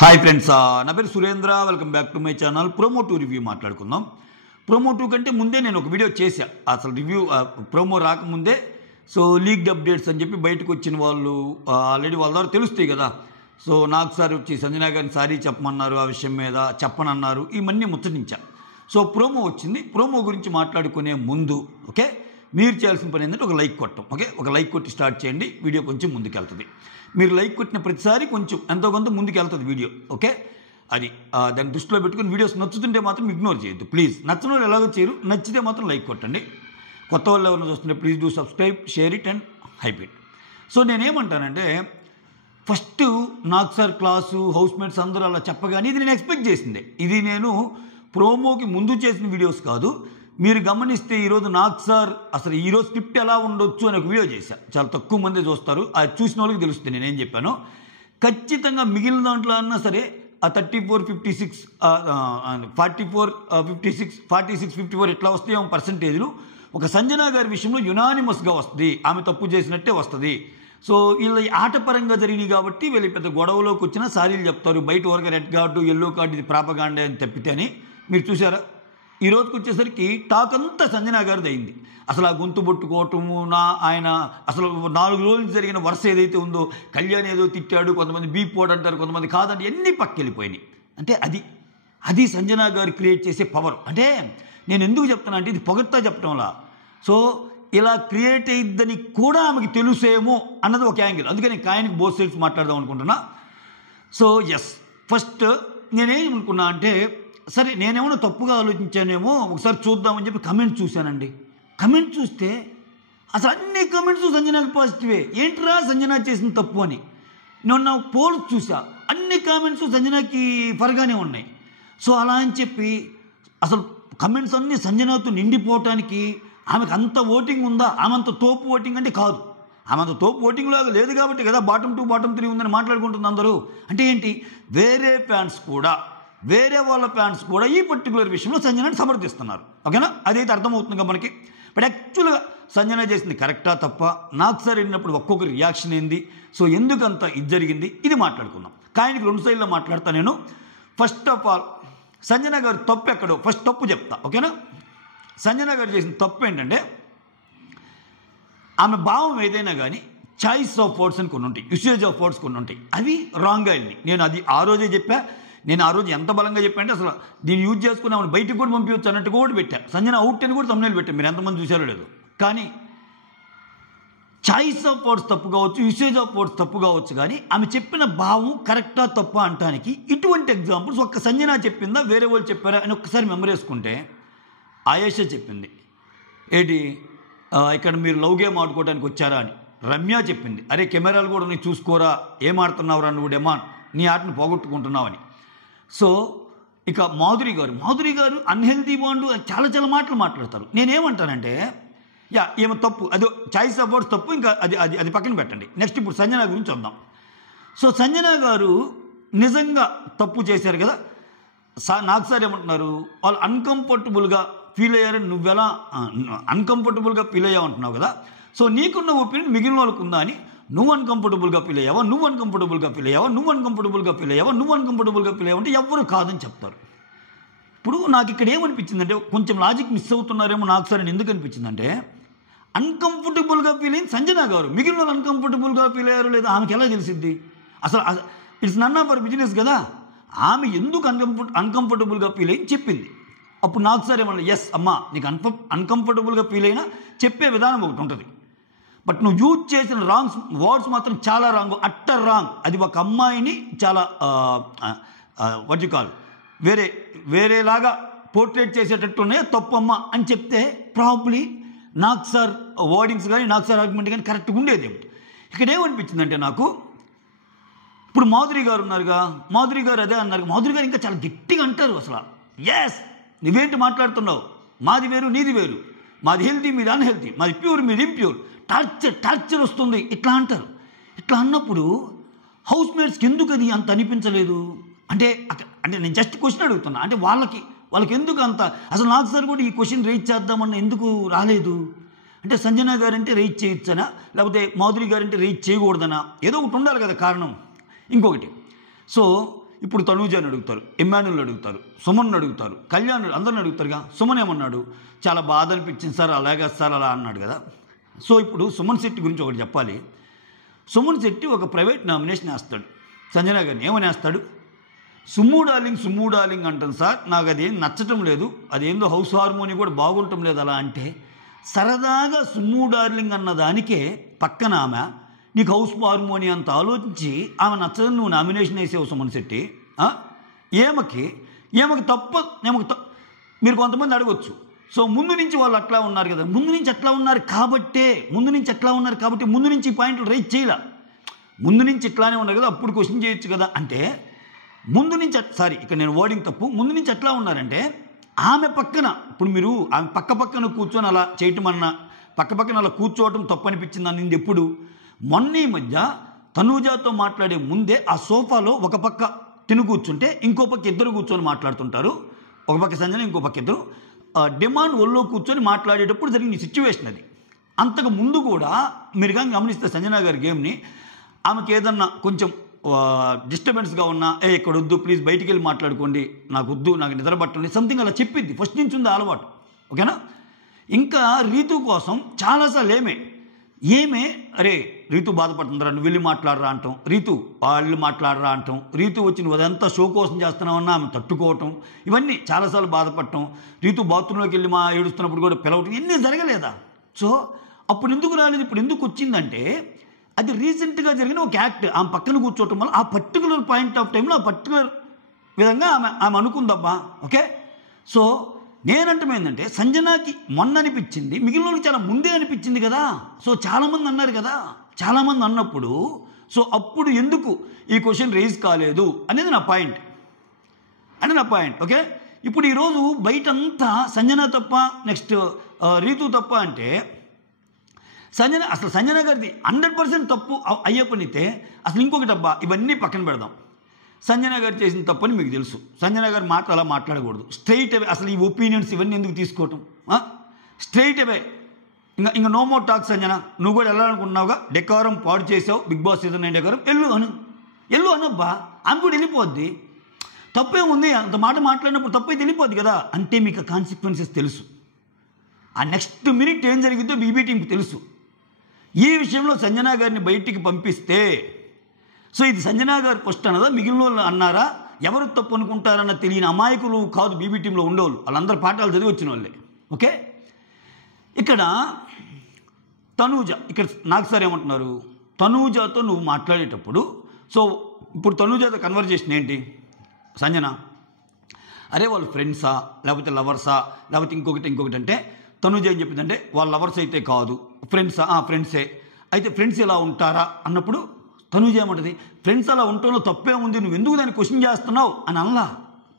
Hi friends, నా పేరు Surendra. Welcome back to my channel. Promo 2 review మాట్లాడుకుందాం. ప్రోమో 2 కంటే ముందే నేను ఒక వీడియో చేశా. అసలు రివ్యూ ప్రోమో రాకముందే సో లీక్డ్ అప్డేట్స్ అని చెప్పి బయటకు వచ్చిన వాళ్ళు ఆల్రెడీ వాళ్ళ ద్వారా తెలుస్తాయి కదా. సో నాకు సార్ వచ్చి సంజనా గారిని సారీ చెప్పమన్నారు, ఆ విషయం మీద చెప్పనన్నారు, ఇవన్నీ ముచ్చటించా. సో ప్రోమో వచ్చింది. ప్రోమో గురించి మాట్లాడుకునే ముందు ఓకే, మీరు చేయాల్సిన పని ఏంటంటే ఒక లైక్ కొట్టడం. ఓకే, ఒక లైక్ కొట్టి స్టార్ట్ చేయండి, వీడియో కొంచెం ముందుకెళ్తుంది. మీరు లైక్ కొట్టిన ప్రతిసారి కొంచెం ఎంతో కొంత ముందుకెళ్తుంది వీడియో. ఓకే, అది దాన్ని దృష్టిలో పెట్టుకుని వీడియోస్ నచ్చుతుంటే మాత్రం ఇగ్నోర్ చేయొద్దు ప్లీజ్. నచ్చని వాళ్ళు ఎలాగో చేయరు, నచ్చితే మాత్రం లైక్ కొట్టండి. కొత్త వాళ్ళు ఎవరైనా చూస్తుంటే please do subscribe, share it and hype it. So నేనేమంటానంటే, ఫస్ట్ నాకు సార్ క్లాసు హౌస్మేట్స్ అందరూ అలా చెప్పగానే ఇది నేను ఎక్స్పెక్ట్ చేసిందే. ఇది నేను ప్రోమోకి ముందు చేసిన వీడియోస్ కాదు. మీరు గమనిస్తే ఈరోజు నాకు సార్ అసలు ఈరోజు స్క్రిప్ట్ ఎలా ఉండొచ్చు అని ఒక వీడియో చేశాను. చాలా తక్కువ మంది చూస్తారు, అది చూసిన వాళ్ళకి తెలుస్తుంది నేనేం చెప్పాను. ఖచ్చితంగా మిగిలిన దాంట్లో అన్నా సరే ఆ 34, 56, 44, 56, 46, 54 ఎట్లా వస్తాయేమో పర్సంటేజ్లు ఒక సంజనా గారి విషయంలో యునానిమస్గా వస్తుంది. ఆమె తప్పు చేసినట్టే వస్తుంది. సో వీళ్ళ ఆటపరంగా జరిగినాయి కాబట్టి వీళ్ళు పెద్ద గొడవలోకి వచ్చినా సారీలు చెప్తారు. బయట వరకు రెడ్ కార్డు, ఎల్లో కార్డు, ఇది ప్రాపగాండే అని తప్పితే అని మీరు చూసారా. ఈ రోజుకి వచ్చేసరికి టాక్ అంతా సంజనా గారిది అయింది. అసలు ఆ గొంతు పట్టుకోవటము, ఆయన అసలు 4 రోజుల నుంచి జరిగిన వరుస ఏదైతే ఉందో, కళ్యాణ్ ఏదో తిట్టాడు, కొంతమంది బీ పోడ్ అంటారు, కొంతమంది కాదంటే ఎన్ని పక్కెళ్ళిపోయినాయి. అంటే అది సంజనా గారు క్రియేట్ చేసే పవర్. అంటే నేను ఎందుకు చెప్తున్నా అంటే ఇది పొగడ్తా చెప్పడంలా. సో ఇలా క్రియేట్ అయ్యిద్దని కూడా ఆమెకి తెలుసేమో అన్నది ఒక యాంగిల్. అందుకని కాయనికి బోత్ సైడ్స్ మాట్లాడదాం అనుకుంటున్నా. సో ఎస్, ఫస్ట్ నేనేమనుకున్నా అంటే, సరే నేనేమో తప్పుగా ఆలోచించానేమో, ఒకసారి చూద్దామని చెప్పి కమెంట్ చూశానండి. కమెంట్ చూస్తే అసలు అన్ని కమెంట్స్ సంజనాకి పాజిటివే. ఏంట్రా సంజనా చేసిన తప్పు అని. నేను పోల్స్ చూసా, అన్ని కామెంట్స్ సంజనాకి ఫర్గానే ఉన్నాయి. సో అలా అని చెప్పి అసలు కమెంట్స్ అన్నీ సంజనాతో నిండిపోవటానికి ఆమెకు అంత ఓటింగ్ ఉందా? ఆమె అంత తోపు ఓటింగ్ అంటే కాదు. ఆమె అంత తోపు ఓటింగ్ లాగా లేదు కాబట్టి కదా బాటమ్ 2 బాటమ్ 3 ఉందని మాట్లాడుకుంటుంది అందరూ. అంటే ఏంటి, వేరే వాళ్ళ ఫ్యాన్స్ కూడా ఈ పర్టికులర్ విషయంలో సంజనాని సమర్థిస్తున్నారు. ఓకేనా, అదైతే అర్థమవుతుంది మనకి. బట్ యాక్చువల్గా సంజన చేసింది కరెక్టా తప్ప, నాకు సార్ వెళ్ళినప్పుడు ఒక్కొక్కరి రియాక్షన్ ఏంది, సో ఎందుకంత ఇది జరిగింది, ఇది మాట్లాడుకుందాం. కాయనికి 2 సైడ్లో మాట్లాడతా నేను. ఫస్ట్ ఆఫ్ ఆల్ సంజన గారు తప్పు ఎక్కడో ఫస్ట్ తప్పు చెప్తా. ఓకేనా, సంజన గారు చేసిన తప్పు ఏంటంటే, ఆమె భావం ఏదైనా కానీ చాయిస్ ఆఫ్ వర్డ్స్ అని కొన్ని ఉంటాయి, యూసేజ్ ఆఫ్ వర్డ్స్ కొన్ని ఉంటాయి, అవి రాంగ్గా వెళ్ళినాయి. నేను అది ఆ రోజే చెప్పా. నేను ఆ రోజు ఎంత బలంగా చెప్పానంటే, అసలు దీన్ని యూజ్ చేసుకుని ఆమెను బయటకు కూడా పంపించవచ్చు అన్నట్టు కూడా పెట్టా. సంజన అవుట్ అని కూడా తమ్ముళ్ళు పెట్టాను, మీరు ఎంతమంది చూసారో లేదు. కానీ చాయిస్ ఆఫ్ వర్డ్స్ తప్పు కావచ్చు, యూసేజ్ ఆఫ్ వర్డ్స్ తప్పు కావచ్చు, కానీ ఆమె చెప్పిన భావం కరెక్టా తప్ప అంటానికి ఇటువంటి ఎగ్జాంపుల్స్ ఒక్క సంజన చెప్పిందా, వేరే వాళ్ళు చెప్పారా అని ఒక్కసారి మెమరీ వేసుకుంటే, ఆయేషా చెప్పింది ఏంటి, ఇక్కడ మీరు లవ్ గేమ్ ఆడుకోవడానికి వచ్చారా అని. రమ్య చెప్పింది, అరే కెమెరాలు కూడా నీ చూసుకోరా, ఏం ఆడుతున్నావురా నువ్వు డెమాన్, నీ ఆటను పోగొట్టుకుంటున్నావని. సో ఇక మాధురి గారు అన్హెల్తీ బాండు చాలా మాటలు మాట్లాడతారు. నేనేమంటానంటే, ఏమో తప్పు, అదో చాయిస్ ఆఫ్ వర్డ్స్ తప్పు, ఇంకా అది పక్కన పెట్టండి. నెక్స్ట్ ఇప్పుడు సంజన గురించి వద్దాం. సో సంజన గారు నిజంగా తప్పు చేశారు కదా. నాకు సార్ ఏమంటున్నారు, వాళ్ళు అన్కంఫర్టబుల్గా ఫీల్ అయ్యారని, నువ్వెలా అన్కంఫర్టబుల్గా ఫీల్ అయ్యావు అంటున్నావు కదా. సో నీకున్న ఒపీనియన్ మిగిలిన వాళ్ళకు ఉందా అని, నువ్వు అన్కంఫర్టబుల్గా ఫీల్ అయ్యావా అంటే ఎవ్వరు కాదని చెప్తారు. ఇప్పుడు నాకు ఇక్కడ ఏమనిపించిందంటే, కొంచెం లాజిక్ మిస్ అవుతున్నారేమో నాకు సార్ ఎందుకు అనిపించిందంటే, అన్కంఫర్టబుల్గా ఫీల్ అయింది సంజన గారు, మిగిలిన వాళ్ళు అన్కంఫర్టబుల్గా ఫీల్ అయ్యారు లేదా ఆమెకి ఎలా తెలిసిద్ది? అసలు it's none of our business కదా. ఆమె ఎందుకు అన్కంఫర్టబుల్గా ఫీల్ అయింది చెప్పింది. అప్పుడు నాకు సార్ ఏమన్నా, ఎస్ అమ్మా, నీకు అన్కంఫర్టబుల్గా ఫీల్ అయినా చెప్పే విధానం ఒకటి ఉంటుంది. బట్ నువ్వు యూజ్ చేసిన వర్డ్స్ మాత్రం చాలా రాంగ్, అట్టర్ రాంగ్. అది ఒక అమ్మాయిని చాలా వాట్ యు కాల్ వేరేలాగా పోర్ట్రేట్ చేసేటట్టు ఉన్నాయో తప్పమ్మా అని చెప్తే ప్రాబ్లీ నాకు సార్ వర్డింగ్స్ కానీ నాకు సార్ ఆర్గ్యుమెంట్ కానీ కరెక్ట్గా ఉండేది. ఇక్కడ ఏమనిపించిందంటే నాకు, ఇప్పుడు మాధురి గారు ఉన్నారుగా, మాధురి గారు అదే అన్నారు. మాధురి గారు ఇంకా చాలా గట్టిగా అంటారు అసలు, ఎస్ నువ్వేంటి మాట్లాడుతున్నావు, మాది వేరు నీది వేరు, మాది హెల్తీ మీది అన్హెల్తీ, మాది ప్యూర్ మీది ఇంప్యూర్, టార్చర్ వస్తుంది ఇట్లా అంటారు. ఇట్లా అన్నప్పుడు హౌస్ మేట్స్కి ఎందుకు అది అంత అనిపించలేదు? అంటే నేను జస్ట్ క్వశ్చన్ అడుగుతున్నా. అంటే వాళ్ళకి ఎందుకు అంత, అసలు నాకు సార్ కూడా ఈ క్వశ్చన్ రైజ్ చేద్దామన్న ఎందుకు రాలేదు? అంటే సంజన గారంటే రైజ్ చేయొచ్చనా, లేకపోతే మాధురి గారంటే రైజ్ చేయకూడదనా, ఏదో ఒకటి ఉండాలి కదా కారణం. ఇంకొకటి, సో ఇప్పుడు తనూజని అడుగుతారు, ఇమ్మాన్యుల్ని అడుగుతారు, సుమన్ అడుగుతారు, కళ్యాణ్ అందరిని అడుగుతారుగా. సుమన్ ఏమన్నాడు, చాలా బాధ అనిపించింది సార్, అలాగే సార్ అలా అన్నాడు కదా. సో ఇప్పుడు సుమన్ శెట్టి గురించి ఒకటి చెప్పాలి. సుమన్ శెట్టి ఒక ప్రైవేట్ నామినేషన్ వేస్తాడు సంజన గారిని. ఏమని వేస్తాడు, సుమ్ము డార్లింగ్ అంటాను సార్, నాకు అదేం నచ్చటం లేదు, అదేందో హౌస్ హార్మోని కూడా బాగుండటం లేదు అలా అంటే. సరదాగా సుమ్ము డార్లింగ్ అన్న దానికే పక్కన ఆమె నీకు హౌస్ హార్మోని అంత ఆలోచించి ఆమె నచ్చదని నువ్వు నామినేషన్ వేసావు సుమన్ శెట్టి. ఏమకి తప్ప మీరు కొంతమంది అడగొచ్చు. సో ముందు నుంచి వాళ్ళు అట్లా ఉన్నారు కదా, ముందు నుంచి అట్లా ఉన్నారు కాబట్టి ముందు నుంచి పాయింట్లు రైజ్ చేయలే. ముందు నుంచి ఇట్లానే ఉన్నారు కదా, అప్పుడు క్వశ్చన్ చేయొచ్చు కదా అంటే ముందు నుంచి ఇక్కడ నేను వర్డింగ్ తప్పు. ముందు నుంచి ఎట్లా ఉన్నారంటే ఆమె పక్కన, ఇప్పుడు మీరు ఆమె పక్కన కూర్చొని అలా చేయటం అన్నా, పక్కన అలా కూర్చోవటం తప్పు అనిపించింది అనింది ఎప్పుడు, మొన్న ఈ మధ్య తనూజాతో మాట్లాడే ముందే ఆ సోఫాలో ఒక పక్క తిను కూర్చుంటే ఇంకో పక్క ఇద్దరు కూర్చొని మాట్లాడుతుంటారు. ఒక పక్క సంజన, ఇంకో పక్క ఇద్దరు డిమాండ్ ఒళ్ళో కూర్చొని మాట్లాడేటప్పుడు జరిగిన సిచ్యువేషన్ అది. అంతకు ముందు కూడా మీరు కానీ గమనిస్తే సంజన గారి గేమ్ని ఆమెకి ఏదన్నా కొంచెం డిస్టర్బెన్స్గా ఉన్నా, ఇక్కడ వద్దు ప్లీజ్ బయటికి వెళ్ళి మాట్లాడుకోండి, నాకు వద్దు, నాకు నిద్ర పట్టండి, సంథింగ్ అలా చెప్పింది. ఫస్ట్ నుంచి ఉంది అలవాటు, ఓకేనా. ఇంకా రీతు కోసం చాలాసార్లు ఏమే అరే రీతు బాధపడుతుందిరా, నువ్వు వెళ్ళి మాట్లాడరా అంటాం, రీతు వాళ్ళు మాట్లాడరా అంటాం, రీతు వచ్చి నువ్వు అదంతా షో కోసం చేస్తున్నావన్నా ఆమె తట్టుకోవటం, ఇవన్నీ చాలాసార్లు బాధపడటం, రీతు బాత్రూంలోకి వెళ్ళి ఏడుస్తున్నప్పుడు కూడా పిలవటం, ఇవన్నీ జరగలేదా. సో అప్పుడు ఎందుకు రాలేదు, ఇప్పుడు ఎందుకు వచ్చిందంటే అది రీసెంట్గా జరిగిన ఒక యాక్ట్. ఆమె పక్కన కూర్చోవటం వల్ల ఆ పర్టికులర్ పాయింట్ ఆఫ్ టైంలో ఆ పర్టికులర్ విధంగా ఆమె అనుకుందబ్బా, ఓకే. సో నేనంటాం ఏంటంటే సంజనాకి మొన్న అనిపించింది, మిగిలిన వాళ్ళకి చాలా ముందే అనిపించింది కదా. సో చాలామంది అన్నారు కదా, చాలామంది అన్నప్పుడు సో అప్పుడు ఎందుకు ఈ క్వశ్చన్ రేజ్ కాలేదు అనేది నా పాయింట్, ఓకే. ఇప్పుడు ఈరోజు బయటంతా సంజన తప్ప, నెక్స్ట్ రీతు తప్ప అంటే సంజన గారిది 100% తప్పు అయ్యే పనితే అసలు ఇంకొకటి అబ్బా, ఇవన్నీ పక్కన పెడదాం. సంజన గారు చేసిన తప్పని మీకు తెలుసు, సంజన గారు మాట అలా మాట్లాడకూడదు, స్ట్రైట్ అవే. అసలు ఈ ఒపీనియన్స్ ఇవన్నీ ఎందుకు తీసుకోవటం, స్ట్రైట్ అవే. ఇంకా నో మోర్ టాక్ సంజన, నువ్వు కూడా వెళ్ళాలనుకున్నావుగా, డెకారం పాడు చేసావు, బిగ్ బాస్ సీజన్ 9 డెకారం, వెళ్ళు అనబ్బా, ఆమె కూడా వెళ్ళిపోద్ది, తప్పే ఉంది. అంత మాట మాట్లాడినప్పుడు తప్పైతే వెళ్ళిపోద్ది కదా. అంటే మీకు కాన్సిక్వెన్సెస్ తెలుసు, ఆ నెక్స్ట్ మినిట్ ఏం జరిగిందో బీబీ టీంకి తెలుసు. ఈ విషయంలో సంజన గారిని బయటికి పంపిస్తే సో ఇది సంజన గారు ఫస్ట్ అన్నదా, మిగిలిన వాళ్ళు అన్నారా, ఎవరు తప్పు అనుకుంటారన్న తెలియని అమాయకులు కాదు బీబీ టీంలో ఉండేవాళ్ళు, వాళ్ళందరూ పాఠాలు చదివి వచ్చిన వాళ్ళే, ఓకే. ఇక్కడ తనూజ, ఇక్కడ నాకు సార్ ఏమంటున్నారు, తనూజతో నువ్వు మాట్లాడేటప్పుడు సో ఇప్పుడు తనూజతో కన్వర్జేషన్ ఏంటి, సంజన అరే వాళ్ళు ఫ్రెండ్సా లేకపోతే లవర్సా లేకపోతే ఇంకొకటి అంటే తనూజ ఏం చెప్పిందంటే వాళ్ళ లవర్స్ అయితే కాదు, ఫ్రెండ్సా, ఫ్రెండ్సే. అయితే ఫ్రెండ్స్ ఇలా ఉంటారా అన్నప్పుడు తనూజ ఏమంటుంది, ఫ్రెండ్స్ అలా ఉండటంలో తప్పే ఉంది, నువ్వు ఎందుకు దాన్ని క్వశ్చన్ చేస్తున్నావు అని అలా.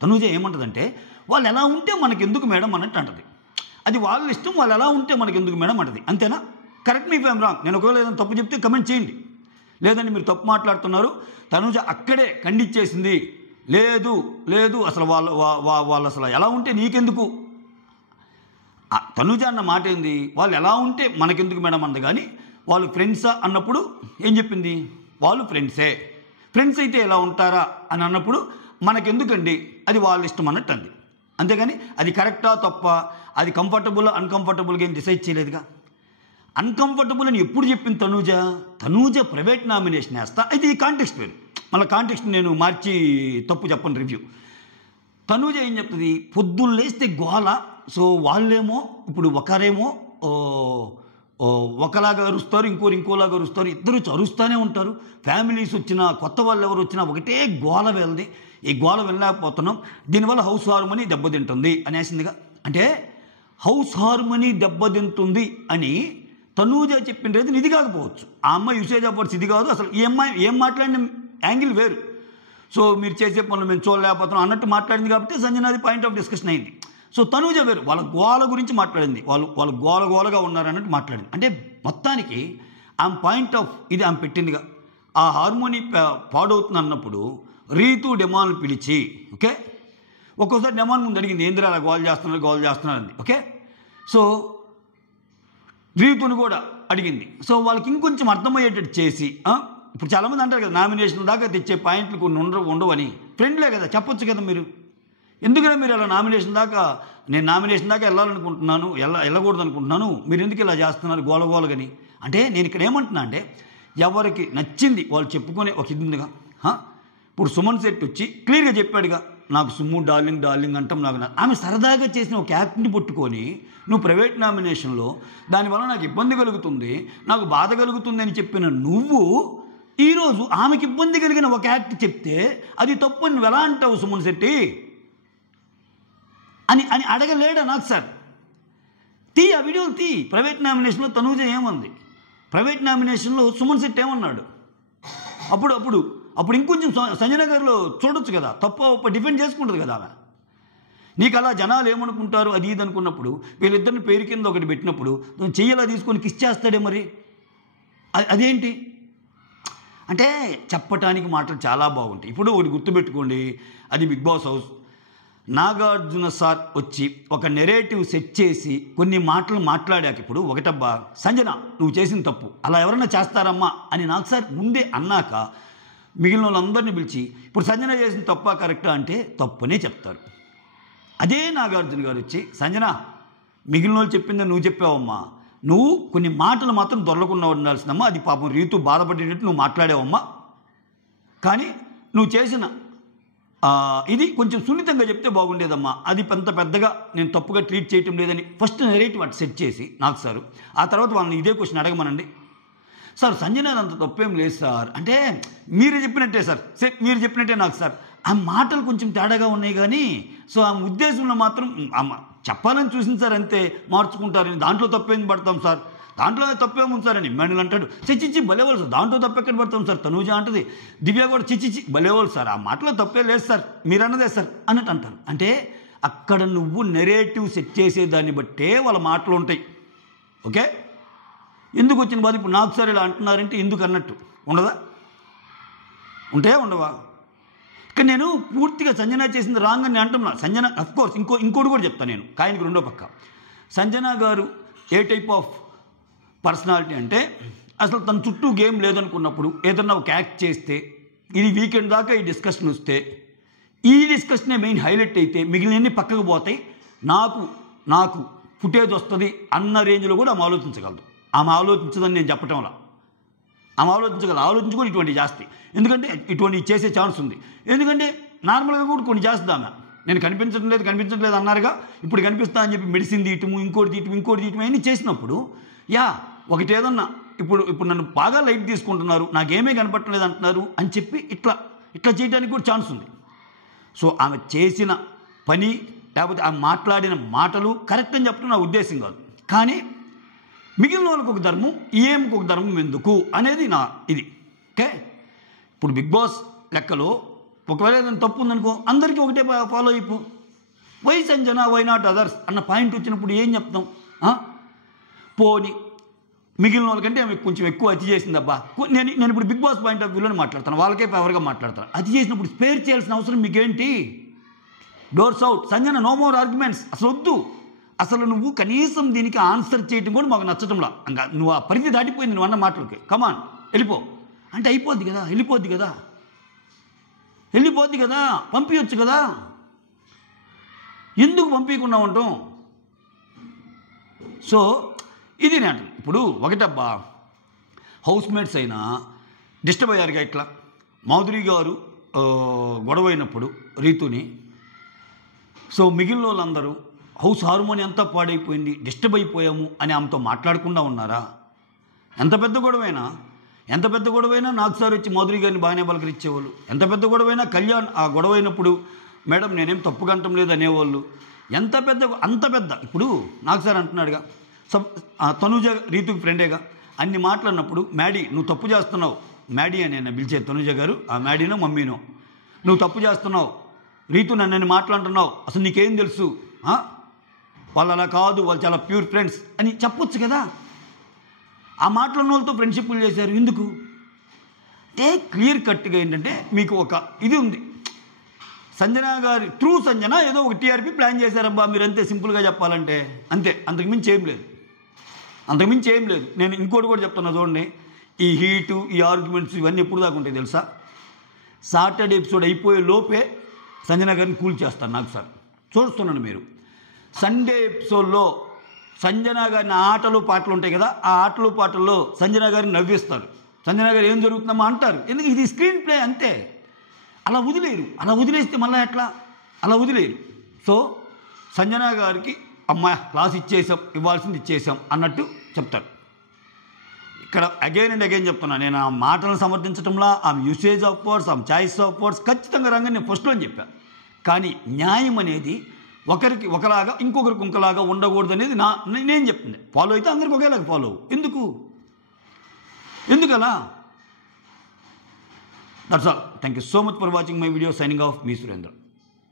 తనూజ ఏమంటుందంటే వాళ్ళు ఎలా ఉంటే మనకెందుకు మేడం అన్నట్టు అంటది. అది వాళ్ళ ఇష్టం, వాళ్ళు ఎలా ఉంటే మనకెందుకు మేడం అంటది, అంతేనా. Correct me if I'm wrong, నేను ఒకవేళ ఏదైనా తప్పు చెప్తే కమెంట్ చేయండి. లేదండి మీరు తప్పు మాట్లాడుతున్నారు, తనూజ అక్కడే ఖండించేసింది, లేదు అసలు వాళ్ళు అసలు ఎలా ఉంటే నీకెందుకు. తనూజ అన్న మాట ఏంది, వాళ్ళు ఎలా ఉంటే మనకెందుకు మేడం అంది. కానీ వాళ్ళు ఫ్రెండ్సా అన్నప్పుడు ఏం చెప్పింది, వాళ్ళు ఫ్రెండ్స్ అయితే ఎలా ఉంటారా అని అన్నప్పుడు మనకెందుకండి, అది వాళ్ళ ఇష్టం అన్నట్టు అంది. అంతేగాని అది కరెక్టా తప్ప, అది కంఫర్టబుల్ అన్కంఫర్టబుల్గా ఏం డిసైడ్ చేయలేదుగా. అన్కంఫర్టబుల్ అని ఎప్పుడు చెప్పింది తనూజ ప్రైవేట్ నామినేషన్ వేస్తా. అయితే ఈ కాంటెక్స్ట్ వేరు, మళ్ళీ కాంటెక్స్ట్ నేను మార్చి తప్పు చెప్పను రివ్యూ. తనూజ ఏం చెప్తుంది, పొద్దున్న లేస్తే గోల. సో వాళ్ళేమో ఇప్పుడు ఒకరేమో ఒకలాగా అరుస్తారు, ఇంకోలాగా అరుస్తారు, ఇద్దరు అరుస్తూనే ఉంటారు. ఫ్యామిలీస్ వచ్చినా కొత్త వాళ్ళు ఎవరు వచ్చినా ఒకటే గోల వెళ్ళది, ఈ గోల వెళ్ళలేకపోతున్నాం, దీనివల్ల హౌస్ హార్మనీ దెబ్బతింటుంది అనేసిందిగా. అంటే హౌస్ హార్మనీ దెబ్బతింటుంది అని తనూజ చెప్పిన రీతి ఇది కాకపోవచ్చు, ఆ అమ్మాయి యూసేజ్ ఆఫ్ వర్డ్స్ ఇది కాదు, అసలు ఈ అమ్మాయి ఏం మాట్లాడిన యాంగిల్ వేరు. సో మీరు చేసే పనులు మేము చూడలేకపోతున్నాం అన్నట్టు మాట్లాడింది కాబట్టి సంజనాది పాయింట్ ఆఫ్ డిస్కషన్ అయింది. సో తనూజ వేరు, వాళ్ళ గోల గురించి మాట్లాడింది, వాళ్ళు గోలగా ఉన్నారన్నట్టు మాట్లాడింది. అంటే మొత్తానికి ఆమె పాయింట్ ఆఫ్ ఇది ఆమె పెట్టిందిగా. ఆ హార్మోనీ పాడవుతుంది అన్నప్పుడు రీతు డెమాన్ పిలిచి, ఓకే, ఒక్కోసారి డెమాన్ ముందు అడిగింది ఏందిరా అలా గోల్ చేస్తున్నారు అంది, ఓకే. సో రీతుని కూడా అడిగింది. సో వాళ్ళకి ఇంకొంచెం అర్థమయ్యేటట్టు చేసి, ఇప్పుడు చాలామంది అంటారు కదా నామినేషన్ దాకా తెచ్చే పాయింట్లు కొన్ని ఉండవు అని, ఫ్రెండ్లే కదా, చెప్పొచ్చు కదా మీరు. ఎందుకనే మీరు అలా నేను నామినేషన్ దాకా వెళ్ళాలనుకుంటున్నాను, వెళ్ళకూడదు అనుకుంటున్నాను, మీరు ఎందుకు ఇలా చేస్తున్నారు గోలగోలగని? అంటే నేను ఇక్కడ ఏమంటున్నా అంటే, ఎవరికి నచ్చింది వాళ్ళు చెప్పుకునే ఒక ఇది ఉందిగా. ఇప్పుడు సుమన్ శెట్టి వచ్చి క్లియర్గా చెప్పాడుగా, నాకు సుమ్ము డార్లింగ్ డార్లింగ్ అంటాం నాకు. ఆమె సరదాగా చేసిన ఒక యాక్ట్ని పట్టుకొని నువ్వు ప్రైవేట్ నామినేషన్లో దానివల్ల నాకు ఇబ్బంది కలుగుతుంది, నాకు బాధ కలుగుతుంది అని చెప్పిన నువ్వు ఈరోజు ఆమెకి ఇబ్బంది కలిగిన ఒక యాక్ట్ చెప్తే అది తప్పు అని నువ్వు ఎలా అంటావు సుమన్ శెట్టి అని అని అడగలేడా నాకు సార్? ఆ వీడియోలు ప్రైవేట్ నామినేషన్లో తనూజ ఏమంది, ప్రైవేట్ నామినేషన్లో సుమన్ శెట్టి ఏమన్నాడు? అప్పుడు ఇంకొంచెం సంజన గారిలో చూడొచ్చు కదా, తప్ప డిఫెండ్ చేసుకుంటుంది కదా ఆమె. నీకు అలా జనాలు ఏమనుకుంటారు అది ఇది అనుకున్నప్పుడు వీళ్ళిద్దరిని పేరు కింద ఒకటి పెట్టినప్పుడు చెయ్యలా తీసుకొని కిస్ చేస్తాడే మరి, అదేంటి అంటే చెప్పటానికి మాటలు చాలా బాగుంటాయి. ఇప్పుడు ఒకటి గుర్తుపెట్టుకోండి, అది Big Boss house. Nagarjuna sir వచ్చి ఒక నెరేటివ్ సెట్ చేసి కొన్ని మాటలు మాట్లాడాక, ఇప్పుడు ఒకటబ్బా సంజన నువ్వు చేసిన తప్పు, అలా ఎవరైనా చేస్తారమ్మా అని నాకు సార్ ముందే అన్నాక మిగిలిన వాళ్ళందరినీ పిలిచి ఇప్పుడు సంజన చేసిన తప్పా కరెక్టా అంటే తప్పనే చెప్తారు. అదే నాగార్జున గారు వచ్చి సంజన మిగిలిన వాళ్ళు చెప్పింది నువ్వు చెప్పావమ్మా, నువ్వు కొన్ని మాటలు మాత్రం దొరలకుండా ఉండాల్సిందమ్మా, అది పాపం రీతు బాధపడేటట్టు నువ్వు మాట్లాడావమ్మా, కానీ నువ్వు చేసిన ఇది కొంచెం సున్నితంగా చెప్తే బాగుండేదమ్మా, అది పెద్దగా నేను తప్పుగా ట్రీట్ చేయటం లేదని ఫస్ట్ నెరేటివ్ అటు సెట్ చేసి నాకు సారు. ఆ తర్వాత వాళ్ళని ఇదే క్వశ్చన్ అడగమనండి, సార్ సంజన అంత తప్పేం లేదు సార్ అంటే మీరు చెప్పినట్టే సార్, మీరు చెప్పినట్టే నాకు సార్, ఆ మాటలు కొంచెం తేడాగా ఉన్నాయి కానీ సో ఆ ఉద్దేశంలో మాత్రం చెప్పాలని చూసింది సార్, అంతే మార్చుకుంటారని, దాంట్లో తప్పేం పడతాం సార్, దాంట్లో తప్పేముంది సార్ అని ఇమ్మాన్యుల్ అంటాడు. చిచ్చిచ్చి భలేవాళ్ళు సార్, దాంట్లో తప్పెక్కడ పడతాం సార్, తనూజ అంటది, దివ్య కూడా చిచ్చిచ్చి భలేవాళ్ళు సార్, ఆ మాటలో తప్పే లేదు సార్, మీరు అన్నదే సార్ అన్నట్టు అంటారు. అంటే అక్కడ నువ్వు నెరేటివ్ సెట్ చేసేదాన్ని బట్టే వాళ్ళ మాటలు ఉంటాయి. ఓకే, ఎందుకు వచ్చిన బాధ ఇప్పుడు నాకు సార్ ఇలా అంటున్నారంటే ఎందుకు అన్నట్టు ఉండదా, ఉండవా? కానీ నేను పూర్తిగా సంజన చేసింది రాంగ్ అని అంటున్నా. సంజన అఫ్కోర్స్ ఇంకోటి కూడా చెప్తాను నేను, కాయనికి రెండో పక్క. సంజన గారు ఏ టైప్ ఆఫ్ పర్సనాలిటీ అంటే, అసలు తన చుట్టూ గేమ్ లేదనుకున్నప్పుడు ఏదన్నా ఒక యాక్ట్ చేస్తే ఇది వీకెండ్ దాకా ఈ డిస్కషన్ వస్తే ఈ డిస్కషనే మెయిన్ హైలైట్ అయితే మిగిలినన్ని పక్కకు పోతాయి, నాకు ఫుటేజ్ వస్తుంది అన్న రేంజ్లో కూడా ఆమె ఆలోచించగలదు. ఆమె ఆలోచించదని నేను చెప్పటంలా, ఆమె ఆలోచించుకొని ఇటువంటి చేస్తాయి. ఎందుకంటే ఇటువంటి చేసే ఛాన్స్ ఉంది. ఎందుకంటే నార్మల్గా కూడా కొన్ని చేస్తుంది ఆమె. నేను కనిపించట్లేదు అన్నారుగా, ఇప్పుడు కనిపిస్తా అని చెప్పి మెడిసిన్ తీయటము, ఇంకోటి తీయటము అన్నీ చేసినప్పుడు ఒకటి ఏదన్నా ఇప్పుడు నన్ను బాగా లైట్ తీసుకుంటున్నారు, నాకేమీ కనపట్టలేదు అంటున్నారు అని చెప్పి ఇట్లా చేయడానికి కూడా ఛాన్స్ ఉంది. సో ఆమె చేసిన పని లేకపోతే ఆమె మాట్లాడిన మాటలు కరెక్ట్ అని చెప్పడం నా ఉద్దేశం కాదు, కానీ మిగిలిన వాళ్ళకి ఒక ధర్మం, ఈఎంకి ఒక ధర్మం ఎందుకు అనేది నా ఇది. ఓకే, ఇప్పుడు బిగ్ బాస్ లెక్కలో ఒకవేళ ఏదైనా తప్పు ఉందనుకో అందరికీ ఒకటే ఫాలో అయిపో, why Sanjana why not others అన్న పాయింట్ వచ్చినప్పుడు ఏం చెప్తాం? పోని మిగిలిన వాళ్ళకంటే ఆమె కొంచెం ఎక్కువ అతి చేసిందబ్బా, నేను ఇప్పుడు బిగ్ బాస్ పాయింట్ ఆఫ్ వ్యూలోనే మాట్లాడతాను, వాళ్ళకే ఫేవర్గా మాట్లాడతాను. అతి చేసినప్పుడు స్పేర్ చేయాల్సిన అవసరం మీకేంటి? Doors out Sanjana, no more arguments, అసలు వద్దు. అసలు నువ్వు కనీసం దీనికి ఆన్సర్ చేయటం కూడా మాకు నచ్చటంలా, ఇంకా నువ్వు ఆ పరిధి దాటిపోయింది నువ్వు అన్న మాటలకి. కమాన్ వెళ్ళిపో అంటే అయిపోద్ది కదా, వెళ్ళిపోద్ది కదా, పంపించచ్చు కదా, ఎందుకు పంపించకుండా ఉంటాం? సో ఇది నేను ఇప్పుడు ఒకటబ్బా, హౌస్ మేట్స్ అయినా డిస్టర్బ్ అయ్యారుగా. ఇట్లా మాధురి గారు గొడవైనప్పుడు రీతుని, సో మిగిలిన వాళ్ళందరూ హౌస్ హార్మోని అంతా పాడైపోయింది, డిస్టర్బ్ అయిపోయాము అని ఆమెతో మాట్లాడకుండా ఉన్నారా? ఎంత పెద్ద గొడవైనా నాకు సార్ వచ్చి మాధురి గారిని బాగానే పలకరించేవాళ్ళు. ఎంత పెద్ద గొడవైనా కళ్యాణ్ ఆ గొడవైనప్పుడు మేడం నేనేం తప్పు కంటం లేదు అనేవాళ్ళు. అంత పెద్ద ఇప్పుడు నాకు సార్ అంటున్నాడుగా, తనుజ రీతుకి ఫ్రెండేగా, అన్ని మాట్లాడినప్పుడు మ్యాడీ నువ్వు తప్పు చేస్తున్నావు, మ్యాడీ అని నేను పిలిచే తనుజ గారు, ఆ మ్యాడీనో మమ్మీనో, నువ్వు తప్పు చేస్తున్నావు రీతు, నన్ను మాట్లాడుతున్నావు, అసలు నీకేం తెలుసు, వాళ్ళు అలా కాదు, వాళ్ళు చాలా ప్యూర్ ఫ్రెండ్స్ అని చెప్పొచ్చు కదా. ఆ మాట్లాడిన వాళ్ళతో ఫ్రెండ్షిప్లు చేశారు ఎందుకు అంటే క్లియర్ కట్గా ఏంటంటే మీకు ఒక ఇది ఉంది, సంజన గారి త్రూ సంజన ఏదో ఒక టీఆర్పీ ప్లాన్ చేశారబ్బా, మీరు అంతే సింపుల్గా చెప్పాలంటే, అంతే, అంతకుమించి ఏం లేదు. నేను ఇంకోటి కూడా చెప్తున్నా చూడండి, ఈ హీటు ఈ ఆర్గ్యుమెంట్స్ ఇవన్నీ ఎప్పుడు దాకా ఉంటాయి తెలుసా? సాటర్డే ఎపిసోడ్ అయిపోయే లోపే సంజన గారిని కూల్ చేస్తాను. నాకు సార్ చూస్తున్నాను మీరు సండే ఎపిసోడ్లో సంజన గారిని ఆటలు పాటలు ఉంటాయి కదా, ఆ ఆటలు పాటల్లో సంజన గారిని నవ్విస్తారు. సంజన గారు ఏం జరుగుతుందమ్మా అంటారు. ఎందుకు ఇది స్క్రీన్ ప్లే అంతే. అలా వదిలేరు. అలా వదిలేస్తే మళ్ళీ ఎట్లా? అలా వదిలేరు. సో సంజన గారికి అమ్మాయి క్లాస్ ఇచ్చేసాం, ఇవ్వాల్సింది ఇచ్చేసాం అన్నట్టు చెప్తారు. ఇక్కడ అగైన్ అండ్ అగైన్ చెప్తున్నా, నేను ఆ మాటలను సమర్థించడంలా, ఆమె యూసేజ్ ఆఫ్ వర్డ్స్, ఆమె చాయిస్ ఆఫ్ వర్డ్స్ ఖచ్చితంగా రంగా నేను ఫస్ట్లో చెప్పాను. కానీ న్యాయం అనేది ఒకరికి ఒకలాగా ఇంకొకరికి ఇంకొకలాగా ఉండకూడదు అనేది నేను చెప్తుంది. ఫాలో అయితే అందరికి ఒకేలాగా ఫాలో అవ్వు. ఎందుకలా? That's all. Thank you so much for watching my video. Signing off me Surendra.